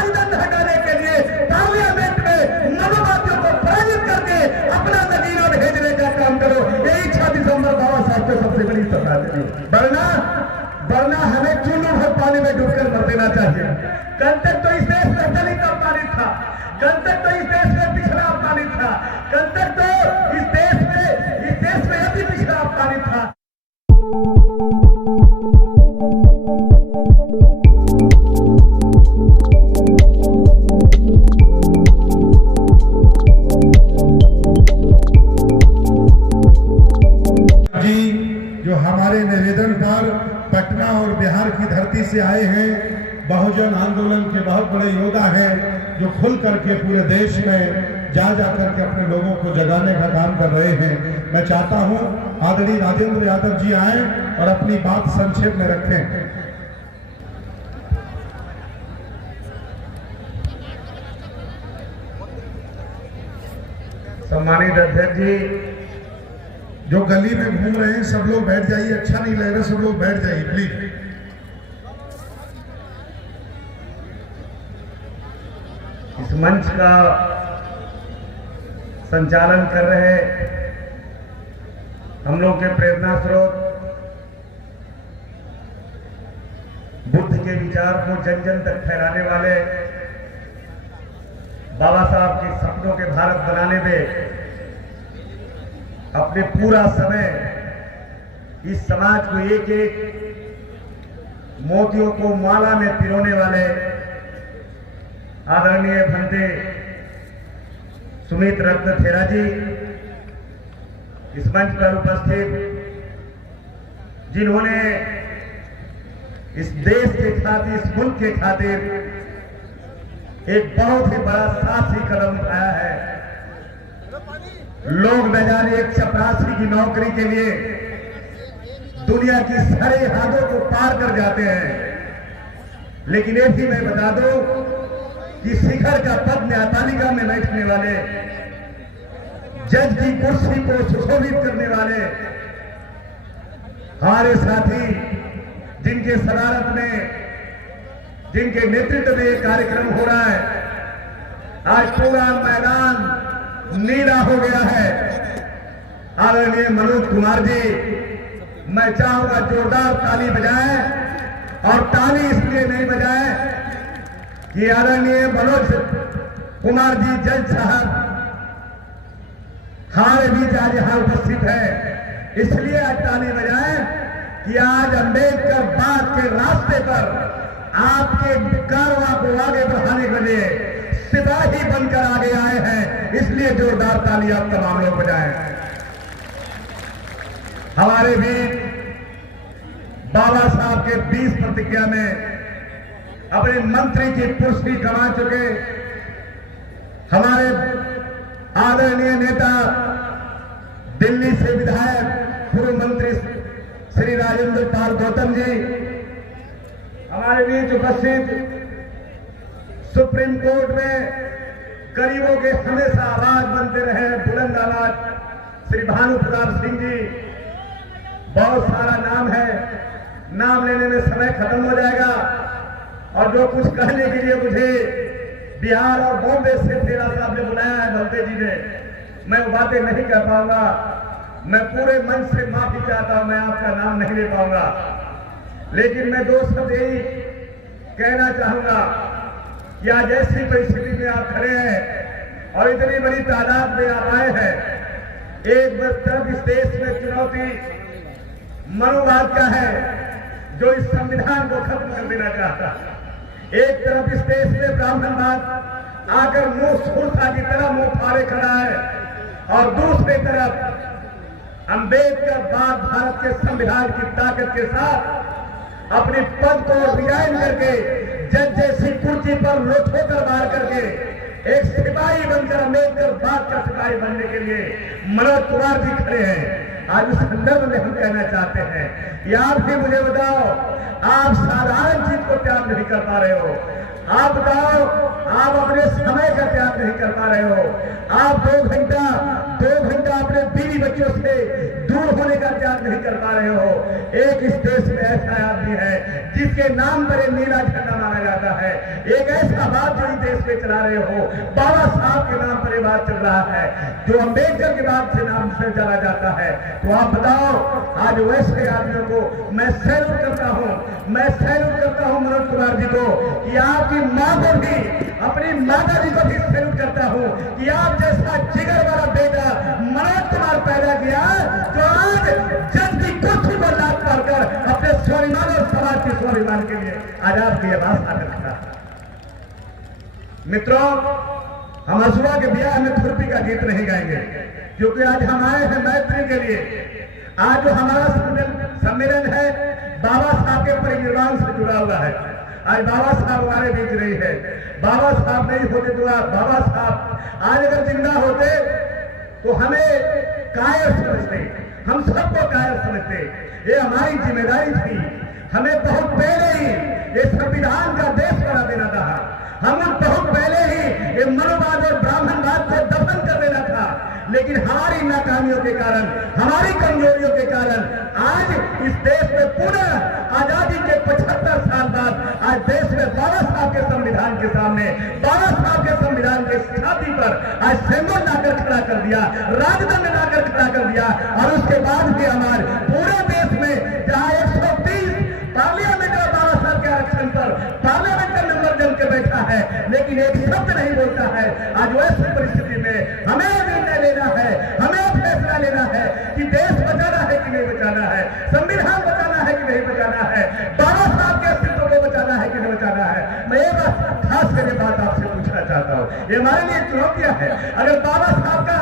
फौजदारी दंड हटाने के लिए पार्लियामेंट में मनोवादियों को प्रेरित करके अपना नगीना भेजने का काम करो। यही 6 दिसंबर बाबा साहब को सबसे बड़ी श्रद्धांजलि। वरना हमें चूल्लू भर पानी में डूबकर मर देना चाहिए। कल तक तो इस देश में दलित अपमानित था, कल तक तो इस देश में पिछड़ा अपमानित था, कल तक तो इस देश में अति पिछड़ा अपमानित था। जो हमारे निवेदन पर पटना और बिहार की धरती से आए हैं, बहुजन आंदोलन के बहुत बड़े योद्धा हैं, जो खुल करके पूरे देश में जा करके अपने लोगों को जगाने का काम कर रहे हैं। मैं चाहता हूं आदरणीय राजेंद्र यादव जी आए और अपनी बात संक्षेप में रखें। सम्मानित अध्यक्ष जी, जो गली में घूम रहे हैं सब लोग बैठ जाइए, अच्छा नहीं लग रहा, सब लोग बैठ जाइए प्लीज। इस मंच का संचालन कर रहे हम लोग के प्रेरणा स्रोत, बुद्ध के विचार को जन जन तक फैलाने वाले, बाबा साहब के सपनों के भारत बनाने में अपने पूरा समय इस समाज को एक एक मोतियों को माला में पिरोने वाले आदरणीय भंते सुमित रत्न थेरा जी, इस मंच पर उपस्थित जिन्होंने इस देश के खातिर, इस मुल्क के खातिर एक बहुत ही बड़ा साहसी कदम उठाया है। लोग न जाने एक चपरासी की नौकरी के लिए दुनिया की सारे हदों को पार कर जाते हैं, लेकिन ये भी मैं बता दूं कि शिखर का पद न्यायपालिका में बैठने वाले, जज की कुर्सी को सुशोभित करने वाले हमारे साथी, जिनके सदारत में, जिनके नेतृत्व में यह कार्यक्रम हो रहा है, आज पूरा मैदान नीला हो गया है। आदरणीय मनोज कुमार जी, मैं चाहूंगा जोरदार ताली बजाएं, और ताली इसलिए नहीं बजाएं कि आदरणीय मनोज कुमार जी जज साहब हमारे बीच आज यहां उपस्थित है, इसलिए आज ताली बजाएं कि आज अंबेडकर बात के रास्ते पर आपके कारवां को आगे बढ़ाने के लिए सिपाही बनकर आगे आए हैं, इसलिए जोरदार ताली आप तमाम लोग बजाएं। हमारे भी बाबा साहब के 20 प्रतिज्ञा में अपने मंत्री की कुर्सी कमा चुके हमारे आदरणीय नेता, दिल्ली से विधायक, पूर्व मंत्री श्री राजेंद्र पाल गौतम जी, हमारे बीच उपस्थित सुप्रीम कोर्ट में गरीबों के हमेशा आवाज बनते रहे बुलंद आवाज श्री भानु प्रताप सिंह जी, बहुत सारा नाम है, नाम लेने में समय खत्म हो जाएगा, और जो कुछ कहने के लिए मुझे बिहार और बॉम्बे से थेरा साहब ने बुलाया है, भंते जी ने, मैं वो बातें नहीं कर पाऊंगा। मैं पूरे मन से माफी चाहता हूं, मैं आपका नाम नहीं ले पाऊंगा, लेकिन मैं 2 शब्द यही कहना चाहूंगा कि आज ऐसी परिस्थिति में आप खड़े हैं और इतनी बड़ी तादाद में आप आए हैं। एक तरफ इस देश में चुनौती मनोवाद का है, जो इस संविधान को खत्म कर देना चाहता है। एक तरफ इस देश में ब्राह्मणवाद आकर मुंह सूरता की तरह मुंह फाड़े खड़ा है, और दूसरी तरफ अंबेडकर बाद भारत के संविधान की ताकत के साथ अपने पद को रिजाइन करके जज जैसी कुर्सी पर ठोकर मार करके एक सिपाही बनकर अंबेडकर बाद का सिपाही बनने के लिए मनोज कुमार जी खड़े हैं। आज इस संदर्भ में हम कहना चाहते हैं कि आप भी मुझे बताओ, आप साधारण चीज को त्याग नहीं कर पा रहे हो, आप बताओ आप अपने समय का त्याग नहीं कर पा रहे हो, आप 2 घंटा अपने बीवी बच्चों से दूर होने का त्याग नहीं कर पा रहे हो। एक इस देश में ऐसा आदमी है जिसके नाम पर नीला झंडा माना जाता है, एक ऐसा बात जो इस देश में चला रहे हो, बाबा साहब के नाम पर ये बात चल रहा है जो अम्बेडकर के बाद से नाम से जाना जाता है। तो आप बताओ, आज वैसे आदमियों को मैं सैल्यूट करता हूं, मैं सैल्यूट करता हूं मनोज कुमार जी को, कि आपकी मां को भी, अपनी माता जी को भी सैल्यूट करता हूं कि आप जैसा जिगर वाला बेटा मनोज कुमार पैदा किया, जो आज जज की कुर्सी पर लात मारकर अपने स्वाभिमान और समाज के स्वाभिमान के लिए आज आपकी आवाज आकर खड़ा। मित्रों, हम हसुआ के ब्याह में खुरपी का गीत नहीं गाएंगे, क्योंकि आज हम आए हैं मैत्री के लिए। आज जो हमारा सम्मेलन है बाबा साहब के परिनिर्वाण से जुड़ा हुआ है। आज बाबा साहब हमारे बीच रही है। बाबा साहब नहीं होते तो बाबा साहब आज अगर जिंदा होते तो हमें कायर समझते, हम सबको कायर समझते। ये हमारी जिम्मेदारी थी, हमें बहुत पहले ही ये संविधान का देश बना देना था। हमें बहुत पहले ही ये मनोवाद और ब्राह्मणवाद को दफन कर देना था, लेकिन हमारी नाकामियों के कारण, हमारी कमजोरियों के कारण आज इस देश में पुनः आजादी के 75 साल बाद आज देश में बाबा साहब के संविधान के सामने, बाबा साहब के संविधान के छाती पर आज सिंबल लाकर खड़ा कर दिया, राजदंड लाकर खड़ा कर दिया। और उसके बाद भी हमारे पूरे देश में जहां 130 पार्लियामेंट और बाबा साहब के आरक्षण पर पार्लियामेंट का मेंबर जम के बैठा है, लेकिन एक शब्द नहीं बोलता है। आज वैसी परिस्थिति में हमें निर्णय लेना है, हमें फैसला लेना है कि देश बचाना है कि नहीं बचाना है, संविधान बचाना है कि नहीं बचाना है, बाबा साहब के अस्तित्व को बचाना है कि नहीं बचाना है। मैं ये बात खास करके बात आपसे पूछना चाहता हूँ, ये हमारे लिए चुनौतियां है। अगर बाबा साहब का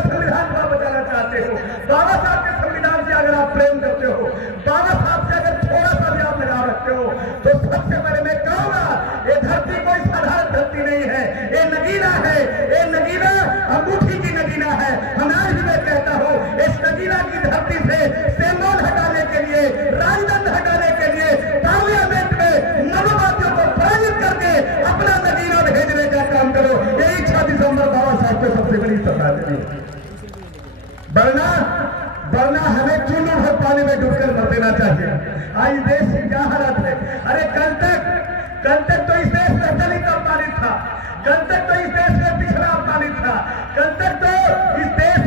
संविधान को बचाना चाहते हो, बाबा साहब के संविधान से अगर आप प्रेम करते हो, बाबा साहब से अगर थोड़ा सा भी आप लगाव रखते हो, तो सबसे पहले मैं कहूंगा ये धरती कोई साधारण धरती नहीं है, ये नगीना है, ये नगीना अंगूठी की नगीना है। हम आज भी मैं कहता हूं, इस नगीना की धरती से सिंबल हटाने के लिए, राजदंड हटाने के लिए पार्लियामेंट में मनोवादियों को पराजित करके अपना नगीना भेजने का काम करो। यही 6 दिसंबर बाबा साहब को सबसे बड़ी श्रद्धांजलि। वरना हमें चूल्लू भर पानी में डूबकर मर देना चाहिए। आज देश की क्या हालत है। अरे कल तक तो इस देश में दलित अपमानित था, कल तक तो इस देश में पिछड़ा अपमानित था, कल तक तो इस देश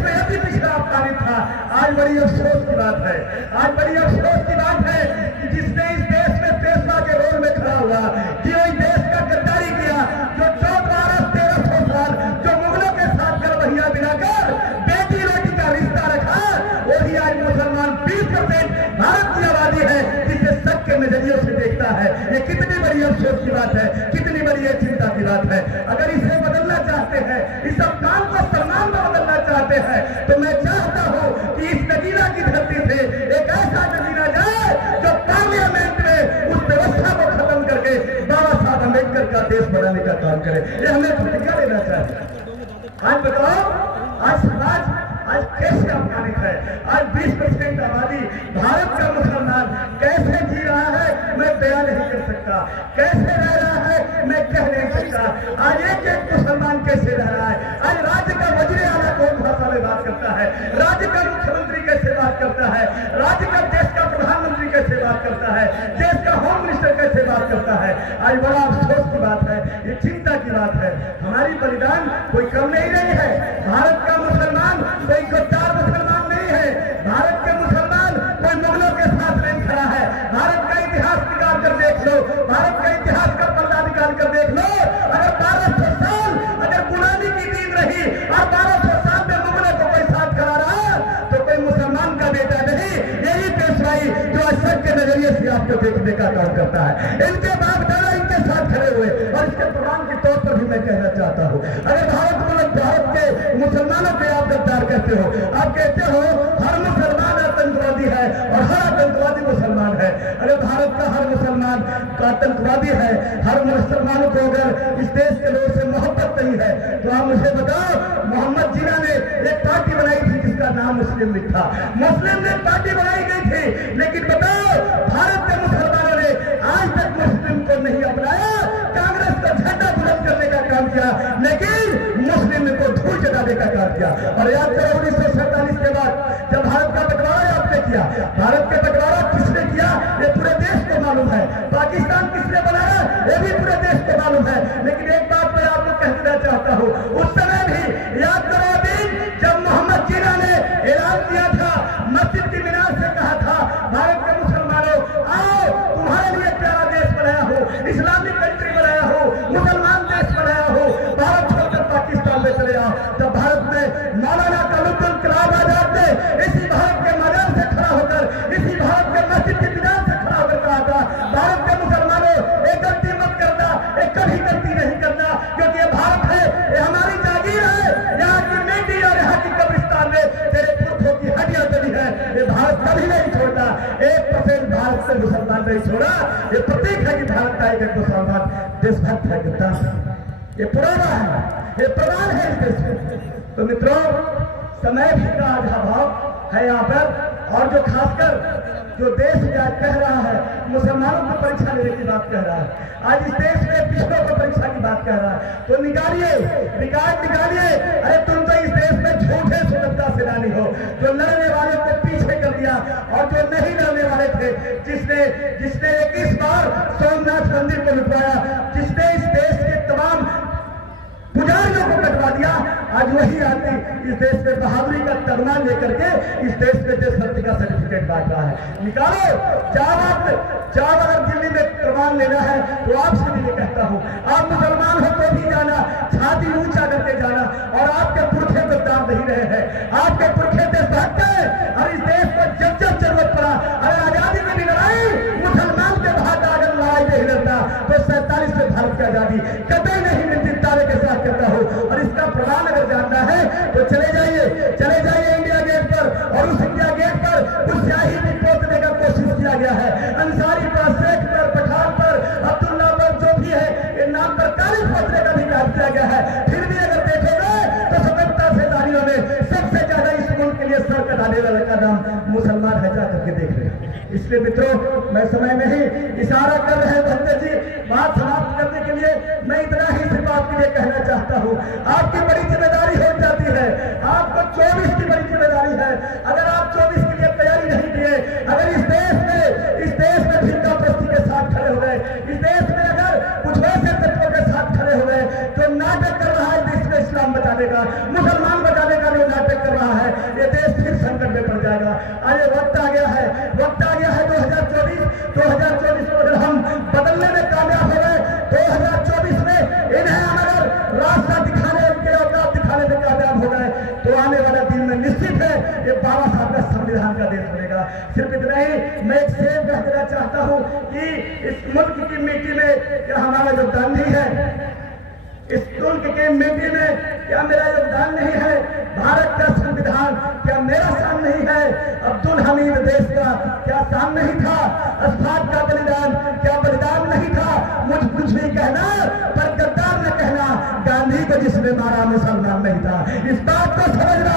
में अति पिछड़ा अपमानित था। आज बड़ी अफसोस की बात है, आज बड़ी अफसोस की बात है कि जिसने इस देश में पेशवा के रोल में खड़ा हुआ, कि वो देश का गद्दारी किया, जो 1400-1300 साल जो मुगलों के साथ गलबहिया बिनाकर बेटी रोटी का रिश्ता रखा, वही आज मुसलमान 20% भारत की आबादी है जिसे शक के नजरिए से देखता है। ये कितनी बड़ी अफसोस की बात है, कितनी बड़ी चिंता की बात है। अगर इसे बदलना चाहते हैं, इस अपमान को सम्मान में बदलना चाहते हैं, तो मैं चाहता हूं कि इस नगीना की धरती से एक ऐसा नगीना जाए जो पार्लियामेंट में उस व्यवस्था को खत्म करके बाबा साहब अम्बेडकर का देश बनाने का काम करे। ये हमें प्रतिज्ञा लेना चाहिए। आज बताओ, आज समाज आज कैसे अपमानित है। आज 20% आबादी भारत का मुसलमान कैसे जी रहा है मैं बयान नहीं कर सकता, कैसे रह रहा है मैं कह नहीं सकता। आज एक मुसलमान कैसे रह रहा है। आज राज्य का वजीर आला कौन भाषा में बात करता है, राज्य का मुख्यमंत्री कैसे बात करता है, राज्य का देश का प्रधानमंत्री कैसे बात करता है, देश का होम मिनिस्टर कैसे बात करता है। आज बड़ा अफसोस की बात है, ये चिंता की बात है। हमारी बलिदान कोई कम नहीं रही है। भारत का मुसलमान कोई गद्दार मुसलमान नहीं है, भारत के मुसलमान कोई मुगलों के साथ नहीं खड़ा है। भारत का इतिहास निकाल कर देख लो, भारत का इतिहास का पल्ला निकाल कर देख लो। अगर 1200 साल अगर गुलामी की दीन रही और 1200 साल में मुगलों को कोई साथ खड़ा रहा, तो कोई मुसलमान का बेटा नहीं। यही पेशवाई जो अशक के नजरिए से आपको देखने का काम करता है। इनके बाप दादा इनके साथ खड़े हुए, और इसके प्रमाण के तौर पर भी मैं कहना चाहता हूँ, अगर भारत के मुसलमानों पे आप गद्दार कहते हो, आप कहते हो हर मुसलमान आतंकवादी है और हर आतंकवादी मुसलमान है। अगर भारत का हर मुसलमान आतंकवादी है, हर मुसलमानों को अगर इस देश के लोगों से मोहब्बत नहीं है, तो आप मुझे बताओ, मोहम्मद जिन्ना ने एक पार्टी बनाई थी जिसका नाम मुस्लिम लीग था। मुस्लिम लीग पार्टी बनाई गई थी, लेकिन बताओ भारत के मुसलमानों ने आज तक मुस्लिम को नहीं अपनाया। कांग्रेस का झंडा बुलंद करने का काम किया, लेकिन मुस्लिम लीग को धूल चटाने का काम किया। और याद करो 1947 के बाद जब भारत का बंटवारा आपने किया, भारत का बंटवारा किसने किया ये पूरे देश को मालूम है। पाकिस्तान किसने बनाया ये भी पूरे देश को मालूम है। लेकिन एक बात मैं आपको कह देना चाहता हूँ, उस समय भी याद करो दिन जब मोहम्मद जिन्ना ने ऐलान किया था, मस्जिद की मीनार से कहा था भारत के मुसलमानों आओ तुम्हारे लिए प्यारा देश बनाया हो, इस्लामिक कंट्री बनाया हो, मुसलमान देश बनाया हो, भारत छोड़कर पाकिस्तान में चले आओ। तब भारत में मौलाना अब्दुल कलाम आजाद ने इसी भारत के मैदान से खड़ा होकर, इसी भारत के मस्जिद की मीनार से खड़ा होकर कहा था भारत के मुसलमानों एक गलती मत करना, एक कभी गलती नहीं करना, क्योंकि ये भारत है, ये हमारी जागीर है, यहाँ की मिट्टी और यहाँ की कब्रिस्तान में तेरे पुरखों की हड्डियां दबी है, ये भारत कभी नहीं छोड़ना। 1% भारत से मुसलमान नहीं छोड़ा, ये प्रतीक है कि भारत का एक मुसलमान देशभक्त है, कितना ये पुराना है, ये प्रमाण है इस देश में। तो मित्रों समय भी का अभाव है यहाँ पर, और जो खासकर जो देश कह रहा है मुसलमानों को परीक्षा लेने की बात कह रहा है, आज इस देश में पिछड़ों को परीक्षा की बात कह रहा है, तो निकालिए रिकॉर्ड निकालिए। अरे तुम तो इस देश में झूठे स्वतंत्रता सेनानी हो, जो लड़ने वाले को पीछे कर दिया और जो नहीं लड़ने वाले थे, जिसने 21 बार सोमनाथ मंदिर को लुटवाया, जिसने इस देश के तमाम पुजारियों को कटवा दिया, आज वही आदमी इस देश में बहादुरी का तगमा लेकर के इस देश में देशभक्ति का सर्टिफिकेट बांट रहा है। निकालो चार अगर दिल्ली में प्रमाण लेना है तो आपसे भी ये कहता हूँ, आप मुसलमान हो तो भी जाना, छाती ऊंचा करके जाना, और आपके पुरखे गद्दार नहीं रहे हैं, आपके पुरखे देशभक्त हैं। और इस देश को जब जरूरत पड़ा, अरे आजादी की भी लड़ाई मुसलमान के भाग अगर लड़ाई नहीं लड़ता तो 47 में भारत की आजादी कतई नहीं मिलती, तारे के साथ करता हो। और इसका प्रमाण अगर जानना है तो चले जाइए इंडिया गेट पर, और उस इंडिया गेट पर उस स्याही भी पोतने का कोशिश किया गया है, अंसारी पर, शेख पर, पठान पर, अब्दुल्ला पर, जो भी है इन नाम पर काली पोतने का भी काम किया गया है। फिर भी अगर देखेंगे तो स्वतंत्रता सेनानियों में सबसे ज्यादा इस मुल्क के लिए सर कटाने वाले का नाम मुसलमान है, जाकर के देख रहे। इसलिए मित्रों मैं समय में ही इशारा कर रहे हैं भक्त जी, बात समाप्त करने के लिए मैं इतना ही सिर्फ आपके लिए कहना चाहता हूँ, आपकी बड़ी जिम्मेदारी हो जाती है, आपको 24 की बड़ी जिम्मेदारी है। अगर आप 24 के लिए तैयारी नहीं किए, अगर इस देश में भिक्खा प्रस्ती के साथ खड़े हो गए, इस देश में अगर कुछ वैसे तत्वों के साथ खड़े हो गए जो नाटक कर रहा है देश में इस्लाम बचाने का, मुसलमान बचाने का जो नाटक कर रहा है, ये देश फिर संकट में पड़ जाएगा। अरे वक्त आ गया है 2024 को अगर हम बदलने में कामयाब हो गए, 2024 में इन्हें अगर रास्ता दिखाने के औकात दिखाने में कामयाब हो गए, तो आने वाला दिन में निश्चित है ये बाबा साहब का संविधान का देश बनेगा। सिर्फ इतना ही मैं एक सेव कह देना चाहता हूँ कि इस मुल्क की मिट्टी में क्या हमारा योगदान नहीं है, इस मुल्क की मिट्टी में क्या मेरा योगदान नहीं है, भारत का संविधान क्या मेरा शान नहीं है, अब्दुल हमीद देश का क्या शान नहीं था, अशफाक का बलिदान क्या बलिदान नहीं था। कुछ भी कहना पर गद्दार न कहना, गांधी को जिसने मारा मुसलमान नहीं था। इस बात को समझना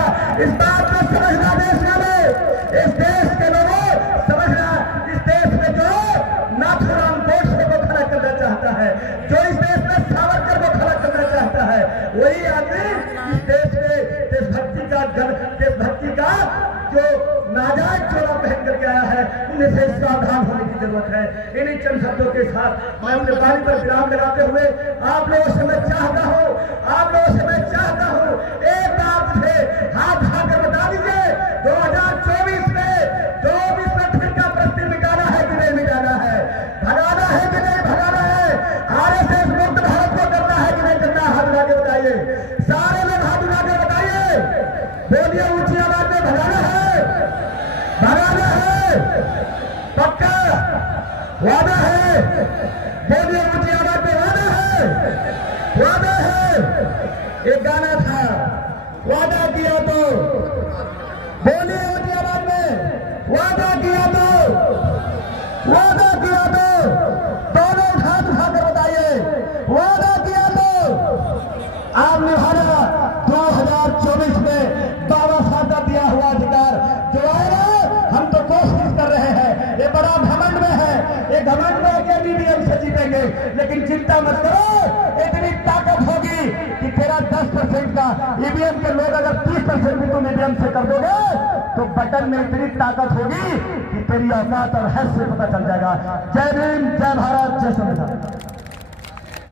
देश वालों, इस देश के लोगों समझना, इस देश में जो नाथूराम गोडसे को खड़ा करना चाहता है, जो इस देश में सावरकर को खड़ा करना चाहता है, वही आदमी इस देश में देशभक्ति का जो नाजायज चोला पहन करके आया है, उन्हें से सावधान होने की जरूरत है। इन्हीं चंद शब्दों के साथ मैं अपने बारी पर विराम लगाते हुए आप लोगों से मैं चाहता हूं एक बार मुझे हाथ उठाकर बता दीजिए, 2024 में फिरका प्रस्ती मिटाना है कि नहीं मिटाना है, भगाना है कि नहीं भगाना है, आरएसएस मुक्त भारत को करना है कि नहीं करना, हाथ उठा के बताइए, सारे लोग हाथ उठा के बताइए, बोलिए ऊंची आवाज में, भगाना है पक्का, वादा है, बोलिए ऊंची आवाज में, वादा है। एक गाना था, वादा किया तो, बोलिए ऊंची आवाज में, वादा किया तो, दोनों हाथ उठाकर बताइए, वादा किया तो आप निभाना। 2024 में बाबा साहब का दिया हुआ अधिकार जो आएगा, हम तो कोशिश कर रहे हैं, ये बड़ा घमंड में है, ये घमंड में है कि ईवीएम से जीतेंगे, लेकिन चिंता मत करो, इतनी ताकत होगी कि तेरा 10% का ईवीएम के लोग अगर 30% भी तुम ईवीएम से कर दोगे तो बटन में इतनी ताकत होगी कि तेरी औकात और हैसियत पता चल जाएगा। जय भीम, जय भारत। जय संविधान।